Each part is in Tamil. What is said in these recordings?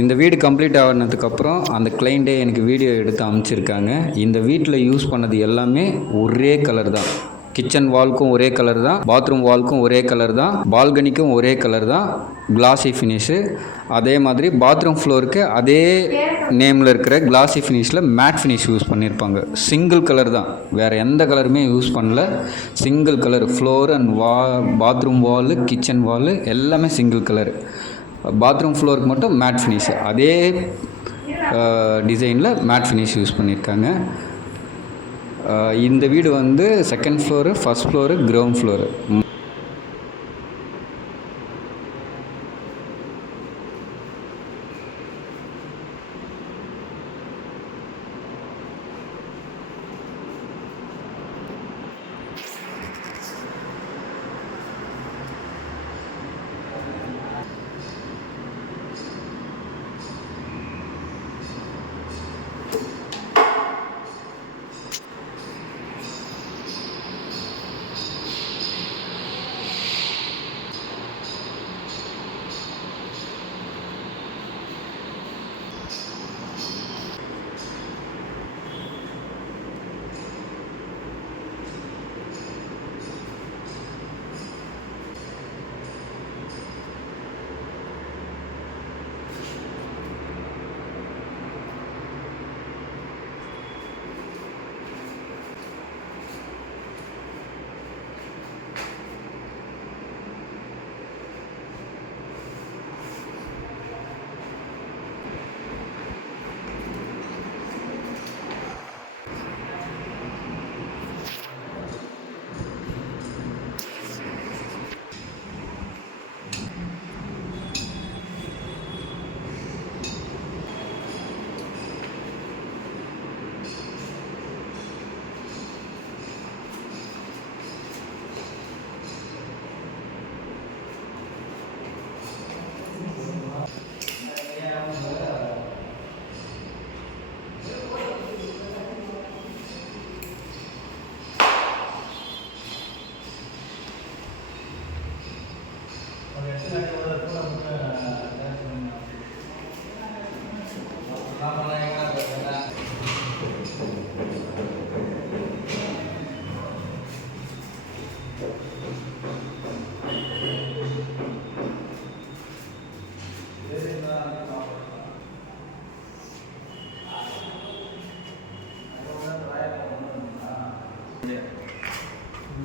இந்த வீடு கம்ப்ளீட் ஆனதுக்கப்புறம் அந்த கிளைண்ட்டே எனக்கு வீடியோ எடுத்து அனுப்பிச்சிருக்காங்க. இந்த வீட்டில் யூஸ் பண்ணது எல்லாமே ஒரே கலர் தான். கிச்சன் வால்க்கும் ஒரே கலர் தான், பாத்ரூம் வால்க்கும் ஒரே கலர் தான், பால்கனிக்கும் ஒரே கலர் தான், கிளாசி ஃபினிஷு. அதே மாதிரி பாத்ரூம் ஃப்ளோருக்கு அதே நேமில் இருக்கிற கிளாசி ஃபினிஷில் மேட் ஃபினிஷ் யூஸ் பண்ணியிருப்பாங்க. சிங்கிள் கலர் தான், வேறு எந்த கலருமே யூஸ் பண்ணல. Single colour floor and bathroom wall, kitchen wall எல்லாமே சிங்கிள் கலர். பாத்ரூம் ஃப்ளோருக்கு மட்டும் மேட் ஃபினிஷ், அதே டிசைனில் மேட் ஃபினிஷ் யூஸ் பண்ணியிருக்காங்க. இந்த வீடு வந்து second floor, first floor, ground floor.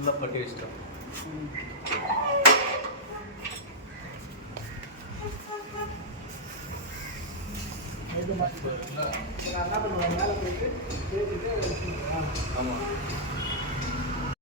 ஃபுல்லாக பட்டி வச்சிட்டோம். ஆமாம்.